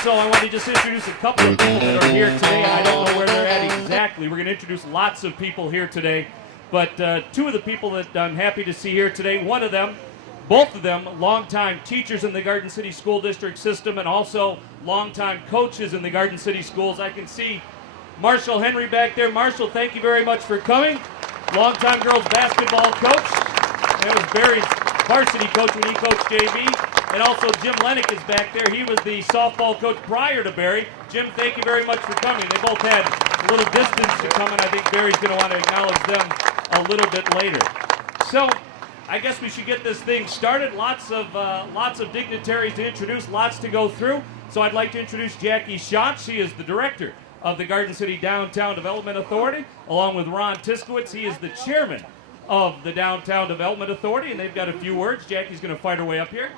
Also, I want to just introduce a couple of people that are here today, and I don't know where they're at exactly. We're going to introduce lots of people here today, but two of the people that I'm happy to see here today, both of them, longtime teachers in the Garden City School District system and also longtime coaches in the Garden City Schools. I can see Marshall Henry back there. Marshall, thank you very much for coming. Longtime girls basketball coach. That was Barry's varsity coach when he coached JV. And also Jim Lennick is back there. He was the softball coach prior to Barry. Jim, thank you very much for coming. They both had a little distance to come, and I think Barry's going to want to acknowledge them a little bit later. So I guess we should get this thing started. Lots of dignitaries to introduce, lots to go through. So I'd like to introduce Jackie Schott. She is the director of the Garden City Downtown Development Authority, along with Ron Tiskowitz. He is the chairman of the Downtown Development Authority, and they've got a few words. Jackie's going to fight her way up here.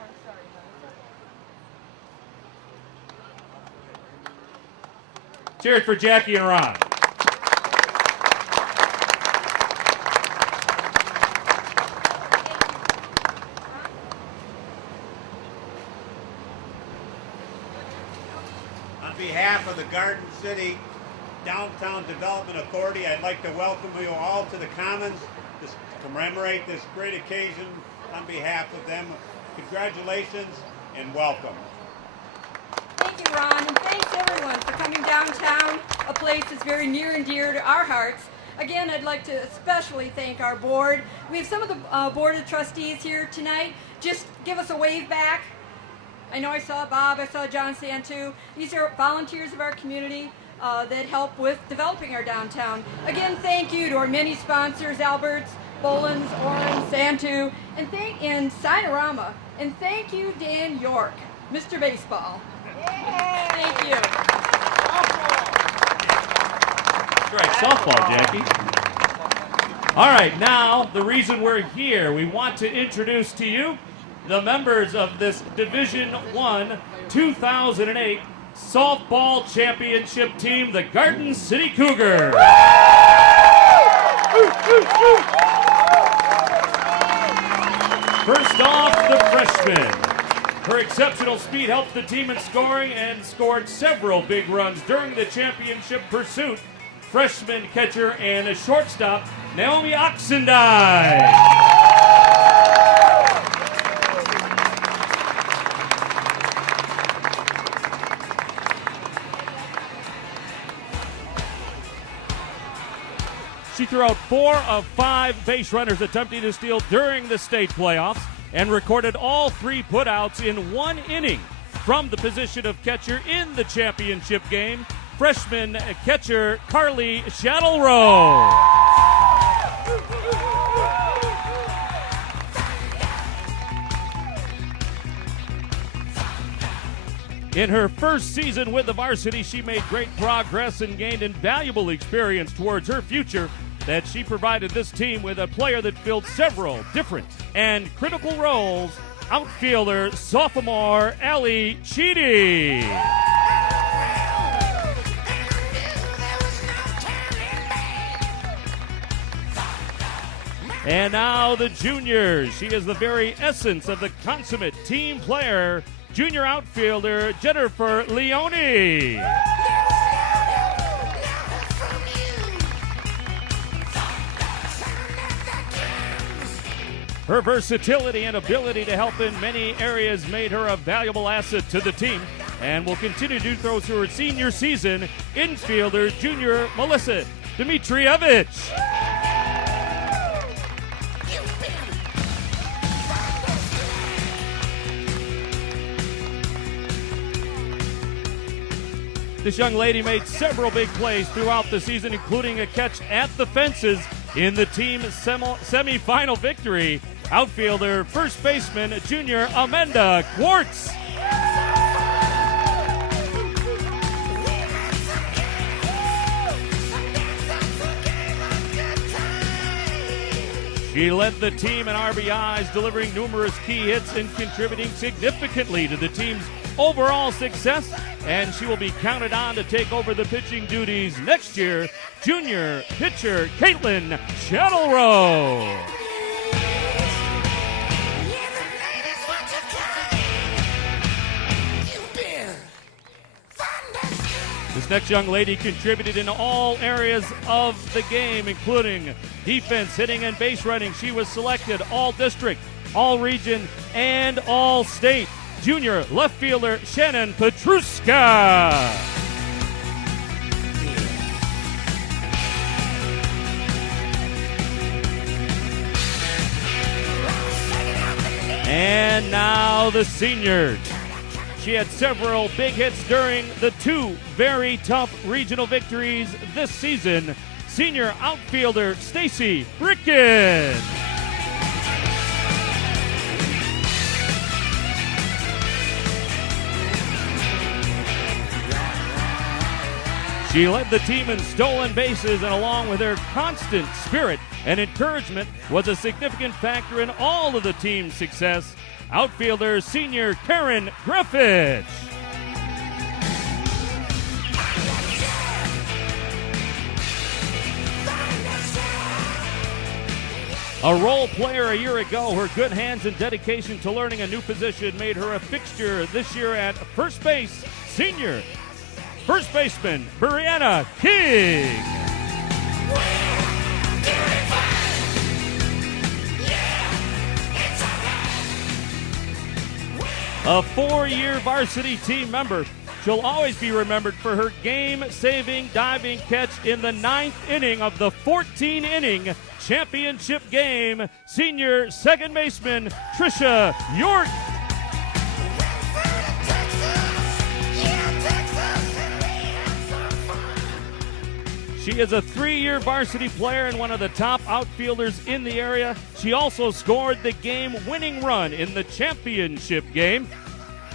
Cheers for Jackie and Ron. On behalf of the Garden City Downtown Development Authority, I'd like to welcome you all to the Commons to commemorate this great occasion. On behalf of them, congratulations and welcome. Thank you, Ron, and thanks everyone for coming downtown, a place that's very near and dear to our hearts. Again, I'd like to especially thank our board. We have some of the Board of Trustees here tonight. Just give us a wave back. I know I saw Bob, I saw John Santu. These are volunteers of our community that help with developing our downtown. Again, thank you to our many sponsors, Alberts, Bolins, Oren, Santu, and Sinorama. And thank you, Dan York, Mr. Baseball. Thank you. That's right, softball, Jackie. All right, now the reason we're here, we want to introduce to you the members of this Division I 2008 softball championship team, the Garden City Cougars. First off, the freshman. Her exceptional speed helped the team in scoring and scored several big runs during the championship pursuit. Freshman catcher and a shortstop, Naomi Oxendine. She threw out 4 of 5 base runners attempting to steal during the state playoffs and recorded all 3 putouts in 1 inning. From the position of catcher in the championship game, freshman catcher Carly Shattlrow. In her first season with the varsity, she made great progress and gained invaluable experience towards her future that she provided this team with a player that filled several different and critical roles, outfielder sophomore Allie Cheedy. And now the juniors. She is the very essence of the consummate team player, junior outfielder Jennifer Leone. Her versatility and ability to help in many areas made her a valuable asset to the team and will continue to do so through her senior season. Infielder junior Melissa Dmitrievich. This young lady made several big plays throughout the season, including a catch at the fences in the team's semifinal victory. Outfielder, first baseman, junior Amanda Quartz. She led the team in RBIs, delivering numerous key hits and contributing significantly to the team's overall success, and she will be counted on to take over the pitching duties next year. Junior pitcher Caitlin Shattlrow. next young lady contributed in all areas of the game, including defense, hitting, and base running. She was selected All-District, All-Region, and All-State. Junior left fielder Shannon Petruska. And now the seniors. She had several big hits during the two very tough regional victories this season. Senior outfielder Stacy Ricken. She led the team in stolen bases, and along with her constant spirit and encouragement was a significant factor in all of the team's success. Outfielder senior Karen Griffith. A role player a year ago, her good hands and dedication to learning a new position made her a fixture this year at first base. Senior first baseman Brianna King. A four-year varsity team member, she'll always be remembered for her game-saving diving catch in the 9th inning of the 14-inning championship game. Senior second baseman Trisha York. She is a 3-year varsity player and one of the top outfielders in the area. She also scored the game-winning run in the championship game.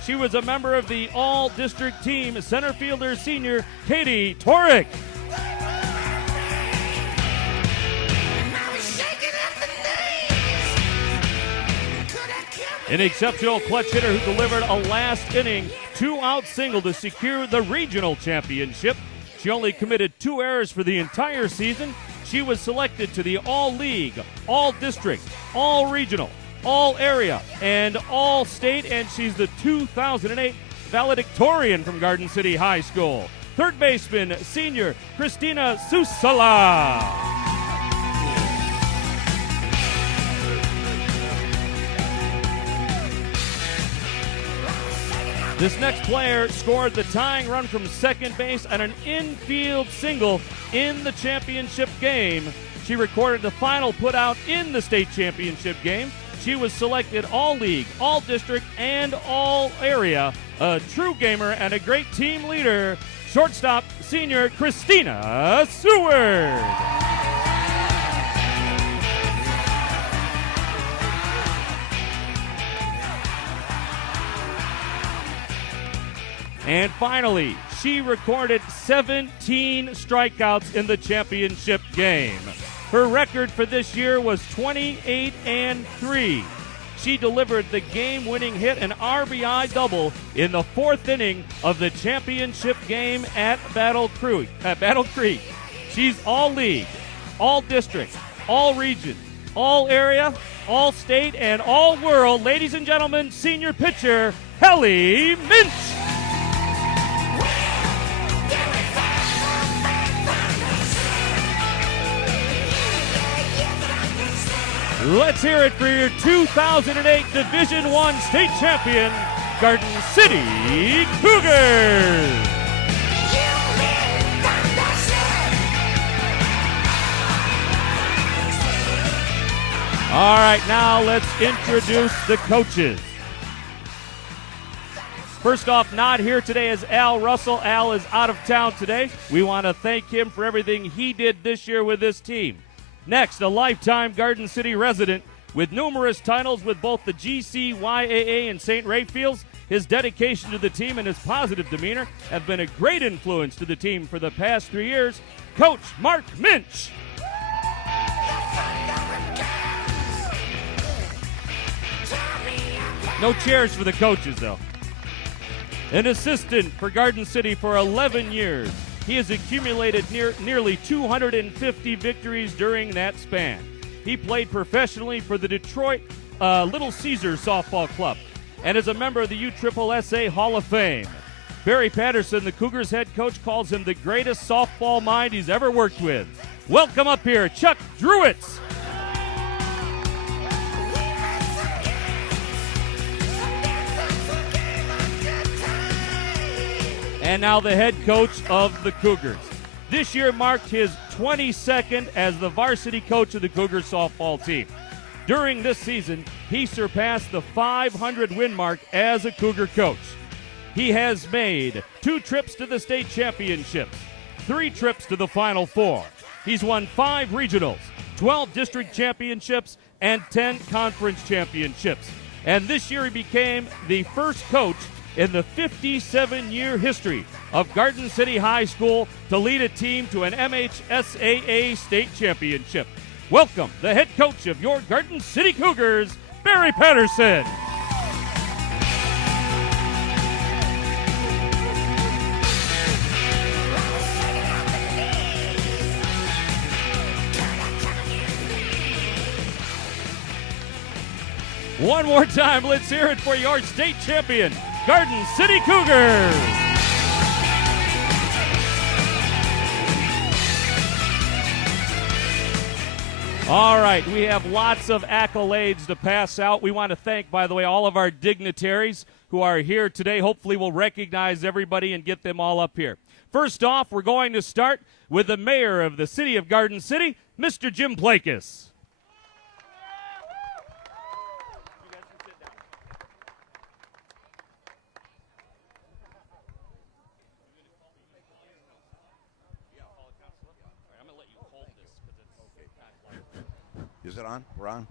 She was a member of the all-district team, center fielder senior Katie Torek. An exceptional clutch hitter who delivered a last inning 2-out single to secure the regional championship. She only committed 2 errors for the entire season. She was selected to the All-League, All-District, All-Regional, All-Area, and All-State, and she's the 2008 valedictorian from Garden City High School. Third baseman, senior Christina Susala. This next player scored the tying run from second base on an infield single in the championship game. She recorded the final putout in the state championship game. She was selected All-League, All-District, and All-Area. A true gamer and a great team leader, shortstop senior Christina Seward. And finally, she recorded 17 strikeouts in the championship game. Her record for this year was 28-3. She delivered the game-winning hit, an RBI double, in the 4th inning of the championship game at Battle Creek. She's all-league, all-district, all-region, all-area, all-state, and all-world. Ladies and gentlemen, senior pitcher, Kelly Minch. Let's hear it for your 2008 Division I state champion, Garden City Cougars. All right, now let's introduce the coaches. First off, not here today is Al Russell. Al is out of town today. We want to thank him for everything he did this year with this team. Next, a lifetime Garden City resident with numerous titles with both the GCYAA and St. Raphael's. His dedication to the team and his positive demeanor have been a great influence to the team for the past 3 years. Coach Mark Minch. No chairs for the coaches, though. An assistant for Garden City for 11 years. He has accumulated nearly 250 victories during that span. He played professionally for the Detroit Little Caesars Softball Club and is a member of the USSSA Hall of Fame. Barry Patterson, the Cougars head coach, calls him the greatest softball mind he's ever worked with. Welcome up here, Chuck Druitz. And now the head coach of the Cougars. This year marked his 22nd as the varsity coach of the Cougars softball team. During this season, he surpassed the 500 win mark as a Cougar coach. He has made 2 trips to the state championships, 3 trips to the Final Four. He's won 5 regionals, 12 district championships, and 10 conference championships. And this year he became the first coach in the 57-year history of Garden City High School to lead a team to an MHSAA state championship. Welcome, the head coach of your Garden City Cougars, Barry Patterson. One more time, let's hear it for your state champion, Garden City Cougars. All right, we have lots of accolades to pass out. We want to thank, by the way, all of our dignitaries who are here today. Hopefully we'll recognize everybody and get them all up here. First off, we're going to start with the mayor of the city of Garden City, Mr. Jim Plakis. Is it on? We're on.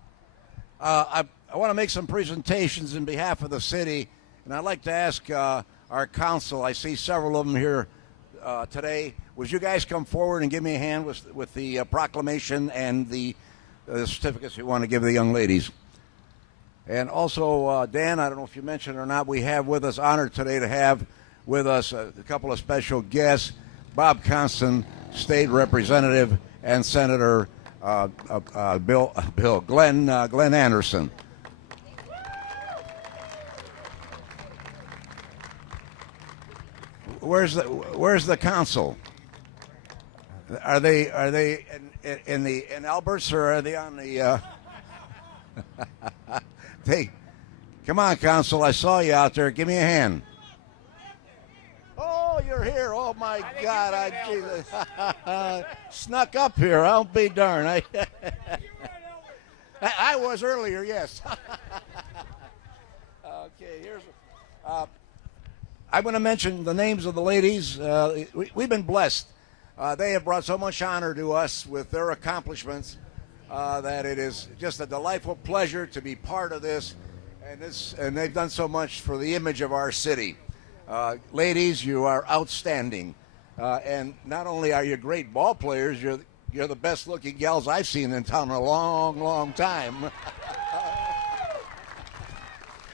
I want to make some presentations in behalf of the city, and I'd like to ask our council. I see several of them here today. Would you guys come forward and give me a hand with the proclamation and the certificates you want to give the young ladies? And also, Dan, I don't know if you mentioned or not, we have with us, honored today to have with us a couple of special guests, Bob Constant, State Representative, and Senator Glenn Anderson. Where's the council? Are they in Alberts, or are they on the? Come on, council! I saw you out there. Give me a hand. Oh, you're here! Oh my God! I snuck up here. I'll be darned. I was earlier. Yes. Okay. Here's. I'm going to mention the names of the ladies. We've been blessed. They have brought so much honor to us with their accomplishments that it is just a delightful pleasure to be part of this. And they've done so much for the image of our city. Ladies, you are outstanding. And not only are you great ball players, you're the best looking gals I've seen in town in a long, long time.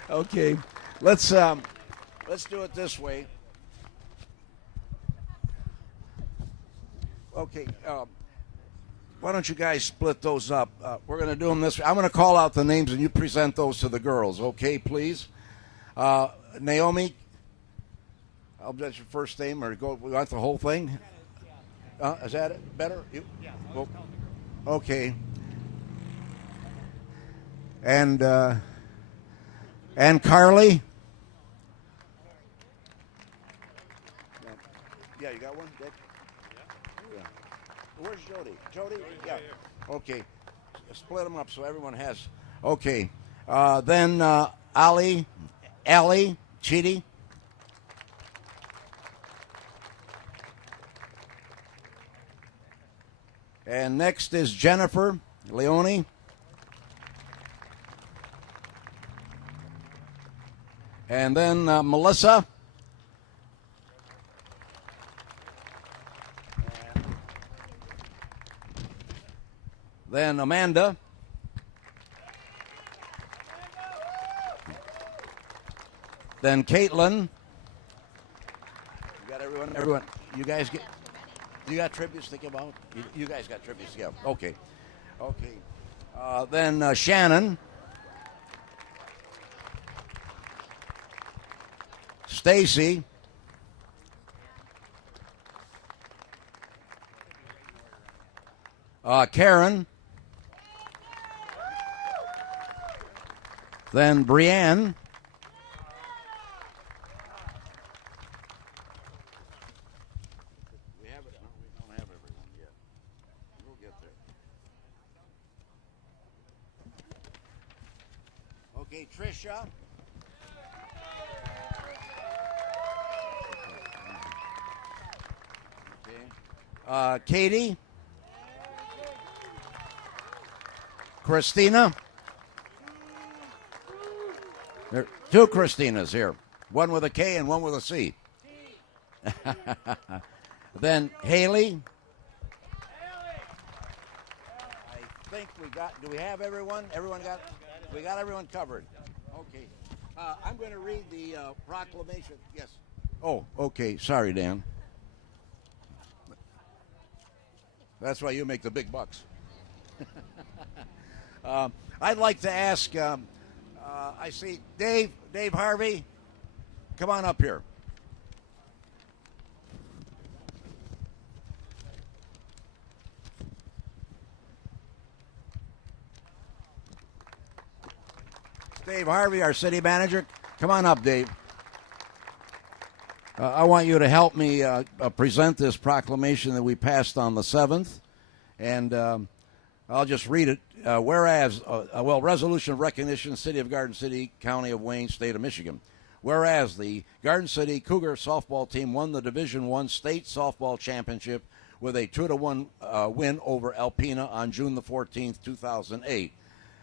Okay, let's do it this way. Okay, why don't you guys split those up? We're going to do them this way. I'm going to call out the names and you present those to the girls, okay, please? Naomi, I'll judge your first name, or we want the whole thing? Is that it? Better? You? Yeah. Well, okay. And Carly? Yeah, you got one, Dick? Yeah. Where's Jody? Jody? Yeah. Okay. Split them up so everyone has. Okay. Then Allie, Chidi. And next is Jennifer Leone. And then Melissa. Then Amanda. Then Caitlin. You got everyone. You guys get. You got tributes to give out? You guys got tributes to give. Okay. Then Shannon. Stacy. Karen. Then Brienne. We have it. No, we don't have everyone yet. We'll get there. Okay, Tricia. Okay. Katie. Christina. There are two Christinas here. One with a K and one with a C. Then Haley. I think we got, do we have everyone? We got everyone covered. Okay. I'm going to read the proclamation. Yes. Oh, okay. Sorry, Dan. That's why you make the big bucks. I'd like to ask, I see Dave Harvey. Come on up here. Dave Harvey, our city manager. Come on up, Dave. I want you to help me present this proclamation that we passed on the 7th. And I'll just read it. Whereas, resolution of recognition, City of Garden City, County of Wayne, State of Michigan. Whereas the Garden City Cougar softball team won the Division I State Softball Championship with a 2-1 win over Alpena on June the 14th, 2008.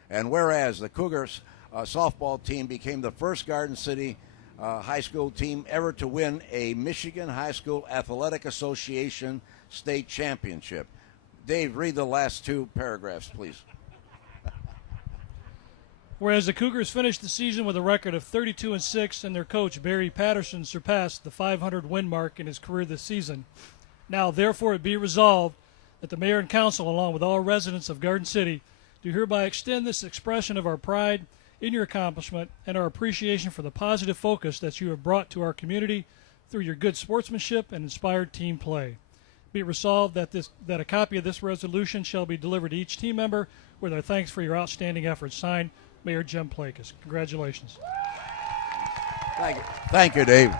And whereas the Cougars softball team became the first Garden City high school team ever to win a Michigan High School Athletic Association state championship. Dave, read the last two paragraphs, please. Whereas the Cougars finished the season with a record of 32-6, and their coach Barry Patterson surpassed the 500 win mark in his career this season. Now, therefore, it be resolved that the mayor and council, along with all residents of Garden City, do hereby extend this expression of our pride in your accomplishment and our appreciation for the positive focus that you have brought to our community through your good sportsmanship and inspired team play. Be it resolved that a copy of this resolution shall be delivered to each team member with our thanks for your outstanding efforts. Signed, Mayor Jim Plakas. Congratulations. Thank you, Dave.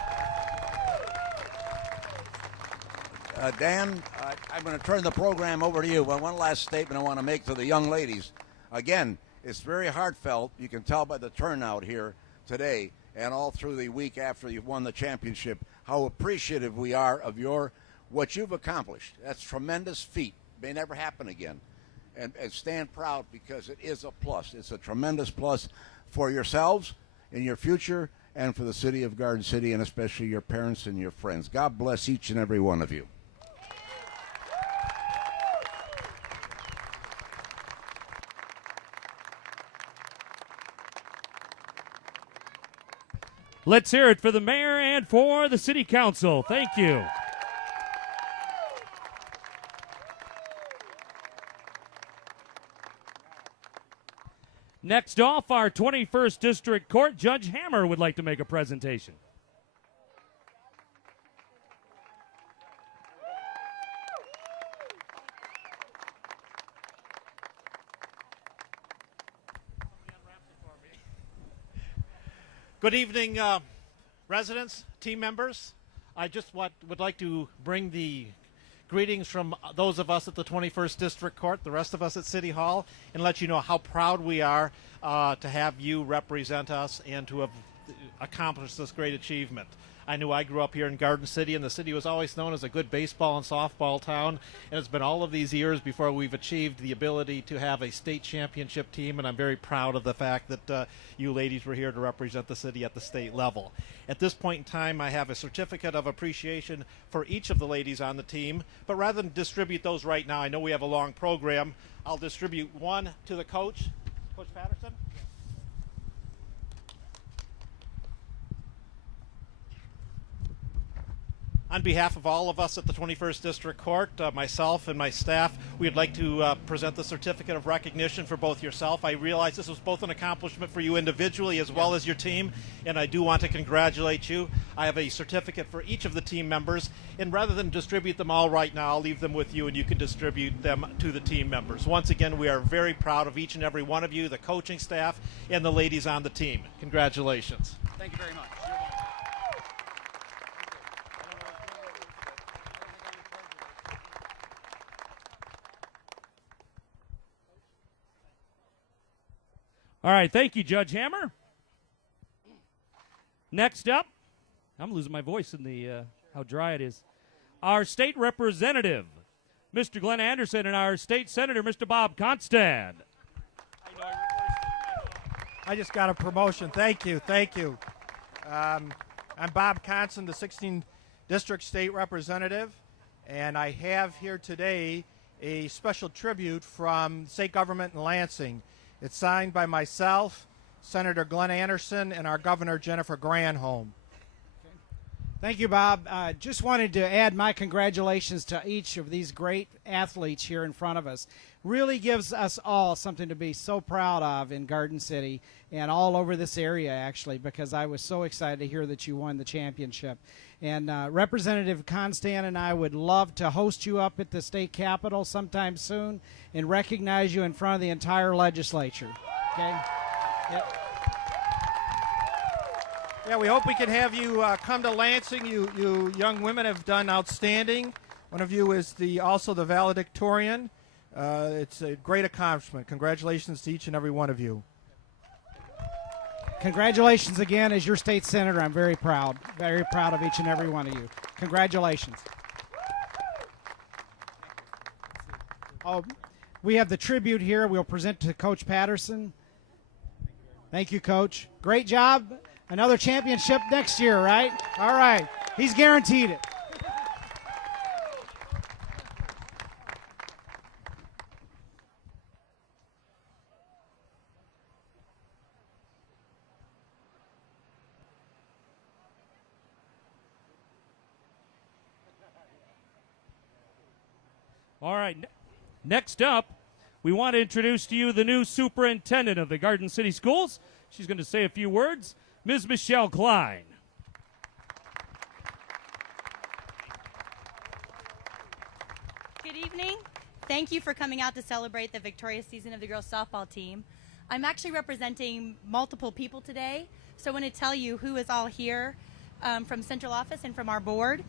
Dan, I'm going to turn the program over to you. Well, one last statement I want to make to the young ladies. Again, it's very heartfelt. You can tell by the turnout here today and all through the week after you've won the championship how appreciative we are of what you've accomplished. That's a tremendous feat. May never happen again. And stand proud because it is a plus. It's a tremendous plus for yourselves in your future and for the city of Garden City and especially your parents and your friends. God bless each and every one of you. Let's hear it for the mayor and for the city council. Thank you. Next off, our 21st District Court, Judge Hammer would like to make a presentation. Good evening, residents, team members. I just would like to bring the greetings from those of us at the 21st District Court, the rest of us at City Hall, and let you know how proud we are to have you represent us and to have accomplished this great achievement. I knew I grew up here in Garden City, and the city was always known as a good baseball and softball town, and it's been all of these years before we've achieved the ability to have a state championship team, and I'm very proud of the fact that you ladies were here to represent the city at the state level. At this point in time, I have a certificate of appreciation for each of the ladies on the team, but rather than distribute those right now, I know we have a long program, I'll distribute one to the coach, Coach Patterson. On behalf of all of us at the 21st District Court, myself and my staff, we'd like to present the certificate of recognition for both yourself. I realize this was both an accomplishment for you individually as well as your team, and I do want to congratulate you. I have a certificate for each of the team members, and rather than distribute them all right now, I'll leave them with you and you can distribute them to the team members. Once again, we are very proud of each and every one of you, the coaching staff and the ladies on the team. Congratulations. Thank you very much. All right, thank you, Judge Hammer. Next up, I'm losing my voice in the how dry it is. Our state representative, Mr. Glenn Anderson, and our state senator, Mr. Bob Constand. I just got a promotion. Thank you. Thank you. I'm Bob Constant, the 16th District State Representative, and I have here today a special tribute from state government in Lansing. It's signed by myself, Senator Glenn Anderson, and our Governor, Jennifer Granholm. Thank you, Bob. Just wanted to add my congratulations to each of these great athletes here in front of us. Really gives us all something to be so proud of in Garden City and all over this area, actually, because I was so excited to hear that you won the championship. And Representative Constant and I would love to host you up at the state capitol sometime soon and recognize you in front of the entire legislature. Okay? Yep. Yeah, we hope we can have you come to Lansing. You young women have done outstanding. One of you is also the valedictorian. It's a great accomplishment. Congratulations to each and every one of you. Congratulations again as your state senator. I'm very proud of each and every one of you. Congratulations. Oh, we have the tribute here. We'll present to Coach Patterson. Thank you, Coach. Great job. Another championship next year, right? All right. He's guaranteed it. All right, next up, we want to introduce to you the new superintendent of the Garden City Schools. She's going to say a few words. Ms. Michelle Klein. Good evening. Thank you for coming out to celebrate the victorious season of the girls softball team. I'm actually representing multiple people today, so I want to tell you who is all here from central office and from our board.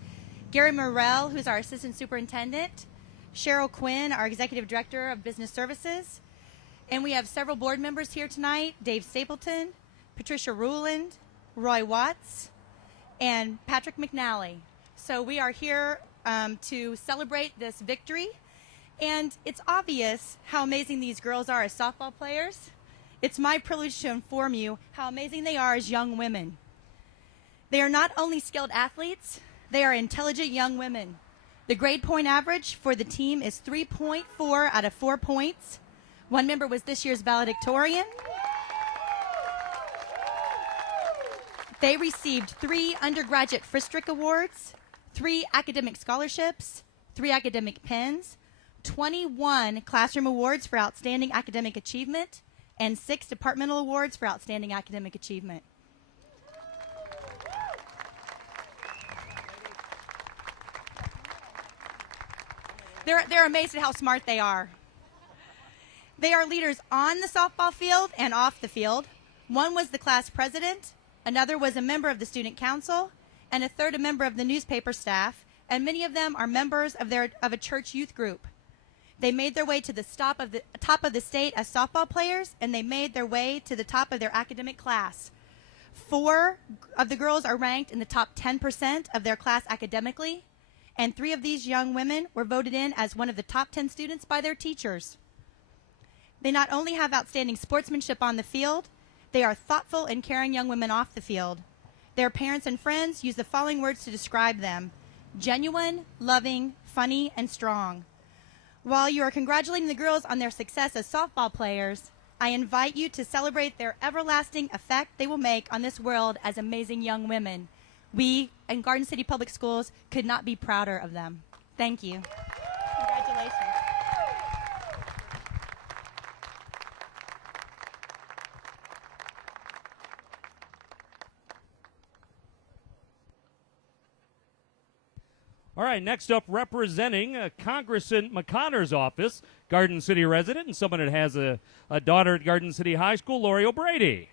Gary Morrell, who's our assistant superintendent. Cheryl Quinn, our executive director of business services. And we have several board members here tonight. Dave Stapleton, Patricia Ruland, Roy Watts, and Patrick McNally. So we are here to celebrate this victory. And it's obvious how amazing these girls are as softball players. It's my privilege to inform you how amazing they are as young women. They are not only skilled athletes, they are intelligent young women. The grade point average for the team is 3.4 out of 4 points. One member was this year's valedictorian. They received 3 undergraduate Fristrick Awards, 3 academic scholarships, 3 academic pens, 21 classroom awards for outstanding academic achievement, and 6 departmental awards for outstanding academic achievement. They're amazed at how smart they are. They are leaders on the softball field and off the field. One was the class president, another was a member of the student council, and a third a member of the newspaper staff, and many of them are members of a church youth group. They made their way to the top of the state as softball players, and they made their way to the top of their academic class. 4 of the girls are ranked in the top 10% of their class academically, and 3 of these young women were voted in as one of the top 10 students by their teachers. They not only have outstanding sportsmanship on the field, they are thoughtful and caring young women off the field. Their parents and friends use the following words to describe them: genuine, loving, funny, and strong. While you are congratulating the girls on their success as softball players, I invite you to celebrate their everlasting effect they will make on this world as amazing young women. We in Garden City Public Schools could not be prouder of them. Thank you. Congratulations. All right, next up, representing Congressman McConner's office, Garden City resident, and someone that has a daughter at Garden City High School, Lori O'Brady.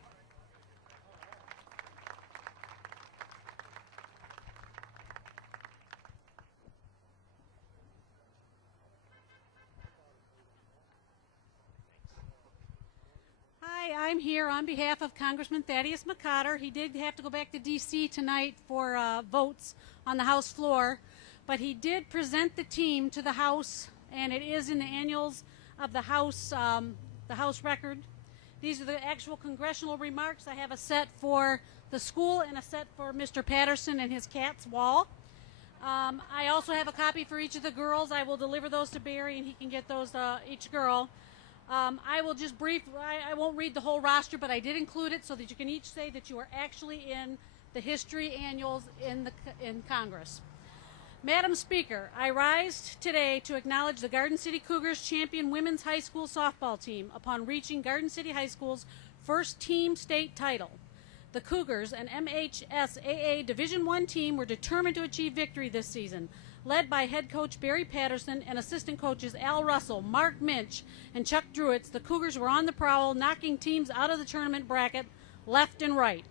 Hi, I'm here on behalf of Congressman Thaddeus McCotter. He did have to go back to D.C. tonight for votes on the House floor, but he did present the team to the House, and it is in the annuals of the House record. These are the actual congressional remarks. I have a set for the school and a set for Mr. Patterson and his cat's wall. I also have a copy for each of the girls. I will deliver those to Barry, and he can get those each girl. I will just I won't read the whole roster, but I did include it so that you can each say that you are actually in the history annuals in Congress. Madam Speaker, I rise today to acknowledge the Garden City Cougars champion women's high school softball team upon reaching Garden City High School's first team state title. The Cougars, an MHSAA Division I team, were determined to achieve victory this season. Led by head coach Barry Patterson and assistant coaches Al Russell, Mark Minch, and Chuck Druitz, the Cougars were on the prowl, knocking teams out of the tournament bracket left and right.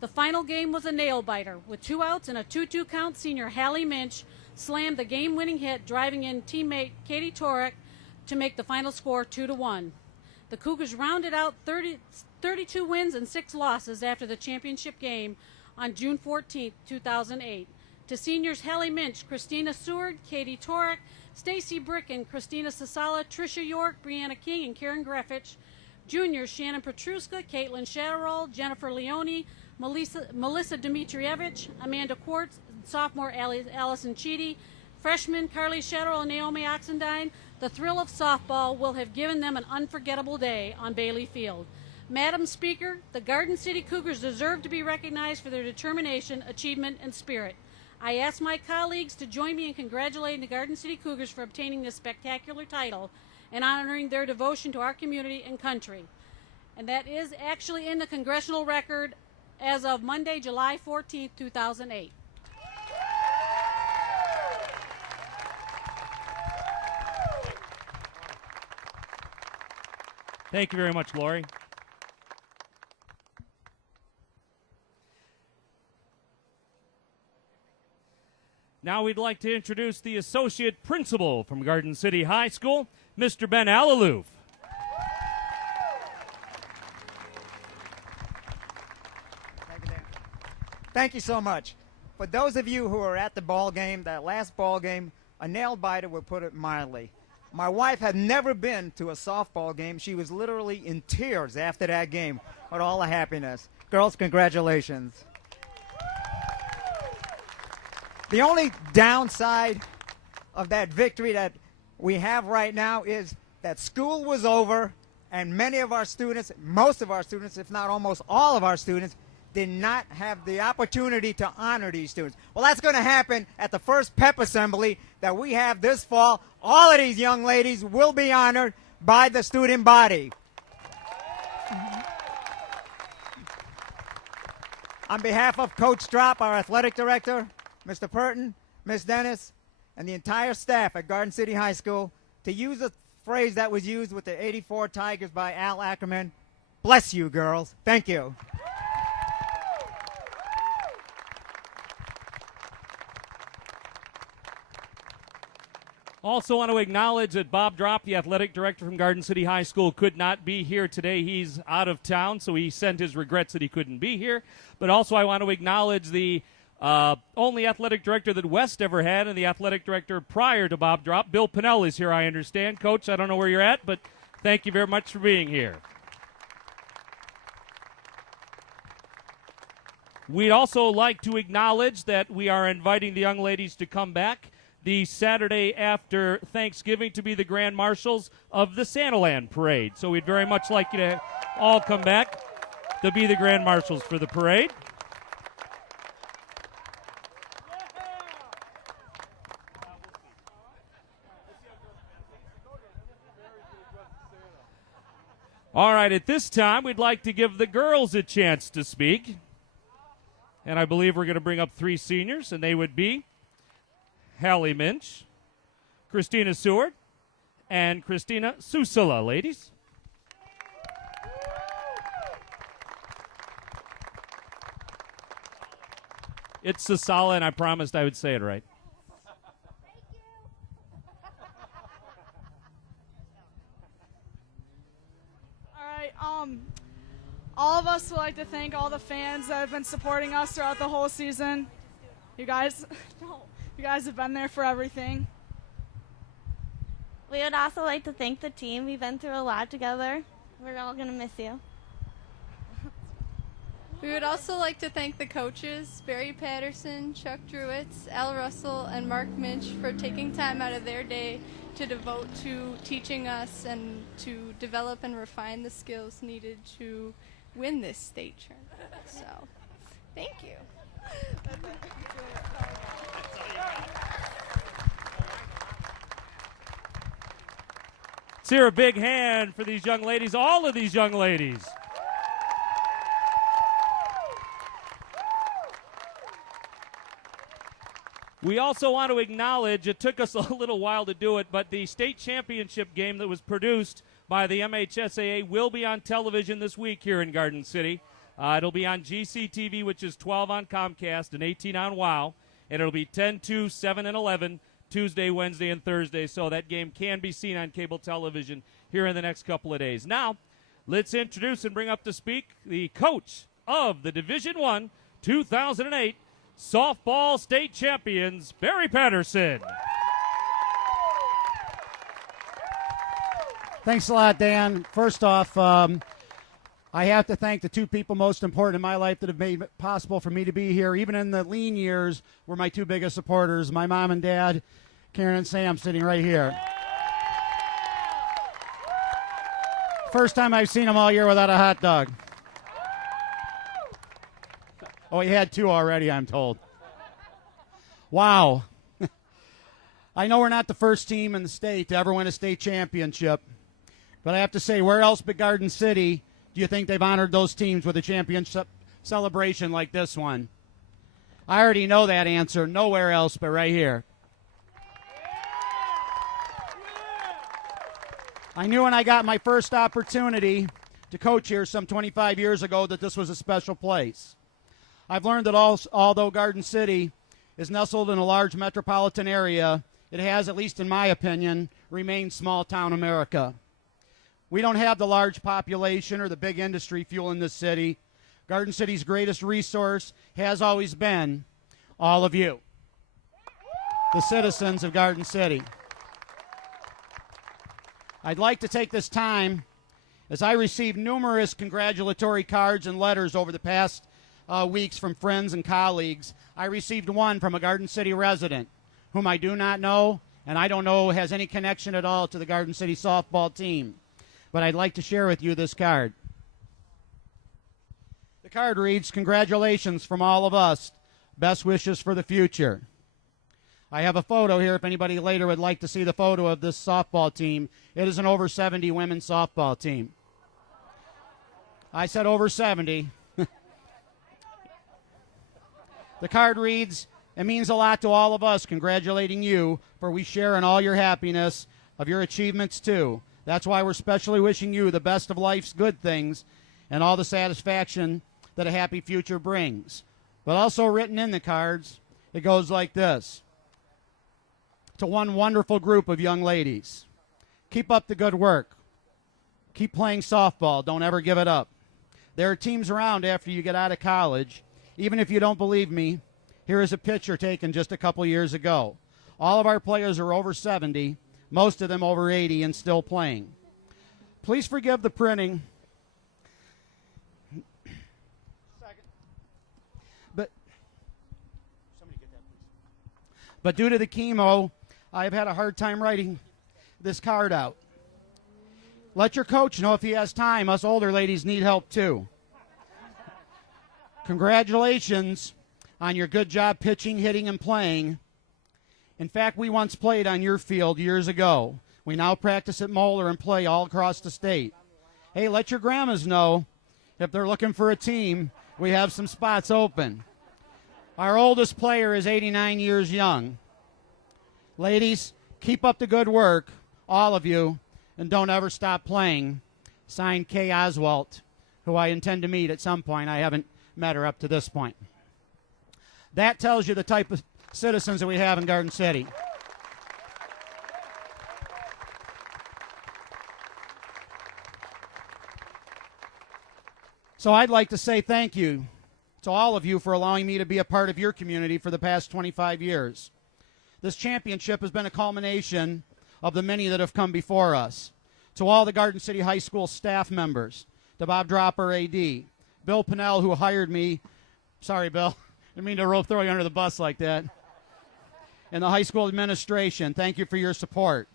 The final game was a nail-biter. With 2 outs and a 2-2 count, senior Hallie Minch slammed the game-winning hit, driving in teammate Katie Torek to make the final score 2-1. The Cougars rounded out 32 wins and 6 losses after the championship game on June 14, 2008. To seniors Hallie Minch, Christina Seward, Katie Torek, Stacy Bricken, Christina Sasala, Tricia York, Brianna King, and Karen Greffich. Juniors Shannon Petruska, Caitlin Shatterall, Jennifer Leone, Melissa Dmitrievich, Amanda Quartz, sophomore Allison Cheedy, freshmen Carly Shatterall and Naomi Oxendine. The thrill of softball will have given them an unforgettable day on Bailey Field. Madam Speaker, the Garden City Cougars deserve to be recognized for their determination, achievement, and spirit. I ask my colleagues to join me in congratulating the Garden City Cougars for obtaining this spectacular title and honoring their devotion to our community and country. And that is actually in the congressional record as of Monday, July 14, 2008. Thank you very much, Lori. Now we'd like to introduce the Associate Principal from Garden City High School, Mr. Ben Alaloof. Thank you so much. For those of you who are at the ball game, that last ball game, a nail biter would put it mildly. My wife had never been to a softball game. She was literally in tears after that game with all the happiness. Girls, congratulations. The only downside of that victory that we have right now is that school was over and many of our students, most of our students, if not almost all of our students, did not have the opportunity to honor these students. Well, that's going to happen at the first pep assembly that we have this fall. All of these young ladies will be honored by the student body. On behalf of Coach Drop, our athletic director, Mr. Purton, Ms. Dennis, and the entire staff at Garden City High School, to use a phrase that was used with the '84 Tigers by Al Ackerman, bless you, girls. Thank you. Also want to acknowledge that Bob Drop, the athletic director from Garden City High School, could not be here today. He's out of town, so he sent his regrets that he couldn't be here. But also I want to acknowledge the only athletic director that West ever had, and the athletic director prior to Bob Drop. Bill Pinnell is here, I understand. Coach, I don't know where you're at, but thank you very much for being here. We'd also like to acknowledge that we are inviting the young ladies to come back the Saturday after Thanksgiving to be the Grand Marshals of the Santaland Parade. So we'd very much like you to all come back to be the Grand Marshals for the parade. All right, at this time, we'd like to give the girls a chance to speak. And I believe we're going to bring up 3 seniors, and they would be Hallie Minch, Christina Seward, and Christina Susila. Ladies. It's Susala, and I promised I would say it right. All of us would like to thank all the fans that have been supporting us throughout the whole season. You guys, you guys have been there for everything. We would also like to thank the team. We've been through a lot together. We're all going to miss you. We would also like to thank the coaches, Barry Patterson, Chuck Druitz, Al Russell, and Mark Minch for taking time out of their day to devote to teaching us and to develop and refine the skills needed to win this state tournament. So, thank you. Let's hear a big hand for these young ladies, all of these young ladies. We also want to acknowledge, it took us a little while to do it, but the state championship game that was produced by the MHSAA will be on television this week here in Garden City. It'll be on GCTV, which is 12 on Comcast and 18 on WOW, and it'll be 10, 2, 7, and 11 Tuesday, Wednesday, and Thursday, so that game can be seen on cable television here in the next couple of days. Now, let's introduce and bring up to speak the coach of the Division I 2008 softball state champions, Barry Patterson. Thanks a lot, Dan. First off, I have to thank the 2 people most important in my life that have made it possible for me to be here. Even in the lean years, were my 2 biggest supporters, my mom and dad, Karen and Sam, sitting right here. First time I've seen them all year without a hot dog. Oh, he had 2 already, I'm told. Wow. I know we're not the first team in the state to ever win a state championship, but I have to say, where else but Garden City do you think they've honored those teams with a championship celebration like this one? I already know that answer. Nowhere else but right here. I knew when I got my first opportunity to coach here some 25 years ago that this was a special place. I've learned that although Garden City is nestled in a large metropolitan area, it has, at least in my opinion, remained small-town America. We don't have the large population or the big industry fueling this city. Garden City's greatest resource has always been all of you, the citizens of Garden City. I'd like to take this time, as I received numerous congratulatory cards and letters over the past weeks from friends and colleagues. I received one from a Garden City resident whom I do not know, and I don't know has any connection at all to the Garden City softball team. But I'd like to share with you this card. The card reads, "Congratulations from all of us. Best wishes for the future." I have a photo here if anybody later would like to see the photo of this softball team. It is an over 70 women's softball team. I said over 70. The card reads, "It means a lot to all of us congratulating you, for we share in all your happiness of your achievements too. That's why we're especially wishing you the best of life's good things and all the satisfaction that a happy future brings." But also written in the cards, it goes like this. To one wonderful group of young ladies. Keep up the good work. Keep playing softball. Don't ever give it up. There are teams around after you get out of college. Even if you don't believe me, here is a picture taken just a couple years ago. All of our players are over 70, most of them over 80 and still playing. Please forgive the printing. But due to the chemo, I've had a hard time writing this card out. Let your coach know if he has time. Us older ladies need help too. Congratulations on your good job pitching, hitting, and playing. In fact, we once played on your field years ago. We now practice at Moeller and play all across the state. Hey, let your grandmas know if they're looking for a team, we have some spots open. Our oldest player is 89 years young. Ladies, keep up the good work, all of you, and don't ever stop playing. Signed, Kay Oswalt, who I intend to meet at some point. I haven't met her up to this point. That tells you the type of citizens that we have in Garden City. So I'd like to say thank you to all of you for allowing me to be a part of your community for the past 25 years. This championship has been a culmination of the many that have come before us. To all the Garden City High School staff members, to Bob Dropper, AD, Bill Pinnell, who hired me. Sorry, Bill. Didn't mean to throw you under the bus like that. And the high school administration, thank you for your support.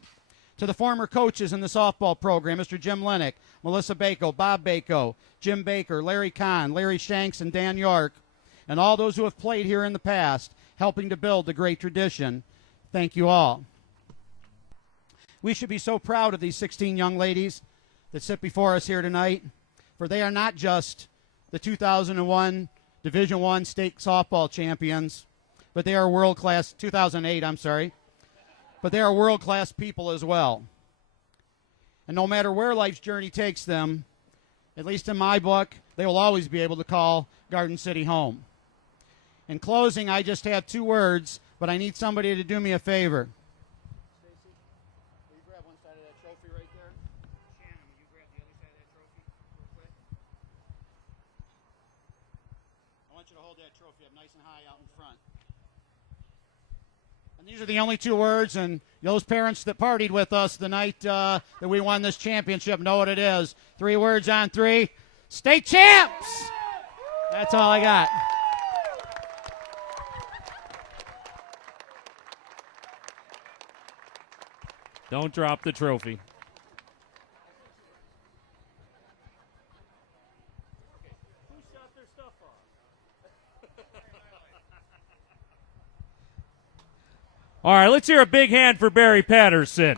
To the former coaches in the softball program, Mr. Jim Lennick, Melissa Bako, Bob Bako, Jim Baker, Larry Kahn, Larry Shanks, and Dan York, and all those who have played here in the past, helping to build the great tradition, thank you all. We should be so proud of these 16 young ladies that sit before us here tonight, for they are not just the 2001 Division I state softball champions, but they are world-class, 2008, I'm sorry, but they are world-class people as well. And no matter where life's journey takes them, at least in my book, they will always be able to call Garden City home. In closing, I just have 2 words, but I need somebody to do me a favor. Stacy, will you grab one side of that trophy right there? Shannon, will you grab the other side of that trophy real quick? I want you to hold that trophy up nice and high out in front. And these are the only 2 words, and those parents that partied with us the night that we won this championship know what it is. 3 words on 3. State champs! That's all I got. Don't drop the trophy. Who shot their stuff off? All right, let's hear a big hand for Barry Patterson.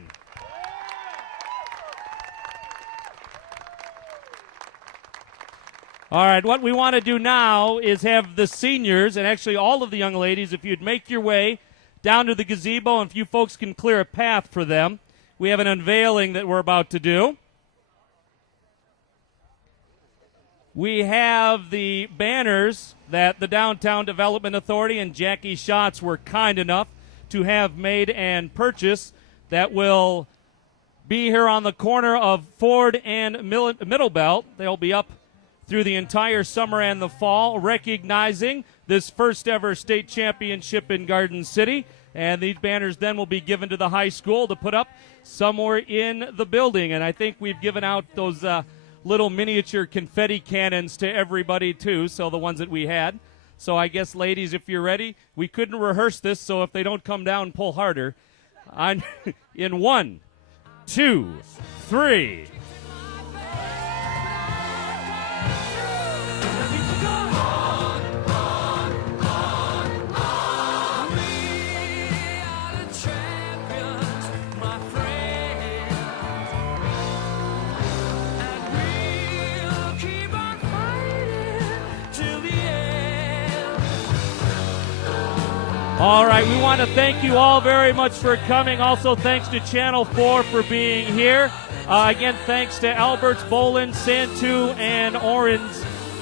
All right, what we want to do now is have the seniors, and actually all of the young ladies, if you'd make your way down to the gazebo, and if you folks can clear a path for them. We have an unveiling that we're about to do. We have the banners that the Downtown Development Authority and Jackie Schatz were kind enough to have made and purchased that will be here on the corner of Ford and Middle Belt. They'll be up through the entire summer and the fall, recognizing this first ever state championship in Garden City. And these banners then will be given to the high school to put up somewhere in the building. And I think we've given out those little miniature confetti cannons to everybody, too, so the ones that we had. So I guess, ladies, if you're ready, we couldn't rehearse this, so if they don't come down, pull harder. In 1, 2, 3. All right, we want to thank you all very much for coming. Also, thanks to Channel 4 for being here. Again, thanks to Alberts, Bolin, Santu, and Orange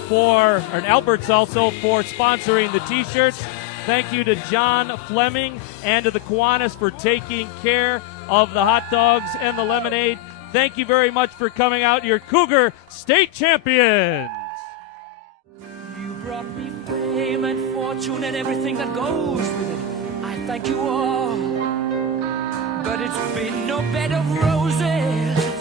and Alberts also for sponsoring the T-shirts. Thank you to John Fleming and to the Kiwanis for taking care of the hot dogs and the lemonade. Thank you very much for coming out. Your Cougar State Champions. You brought me fame and fortune and everything that goes with it. I thank you all, but it's been no bed of roses.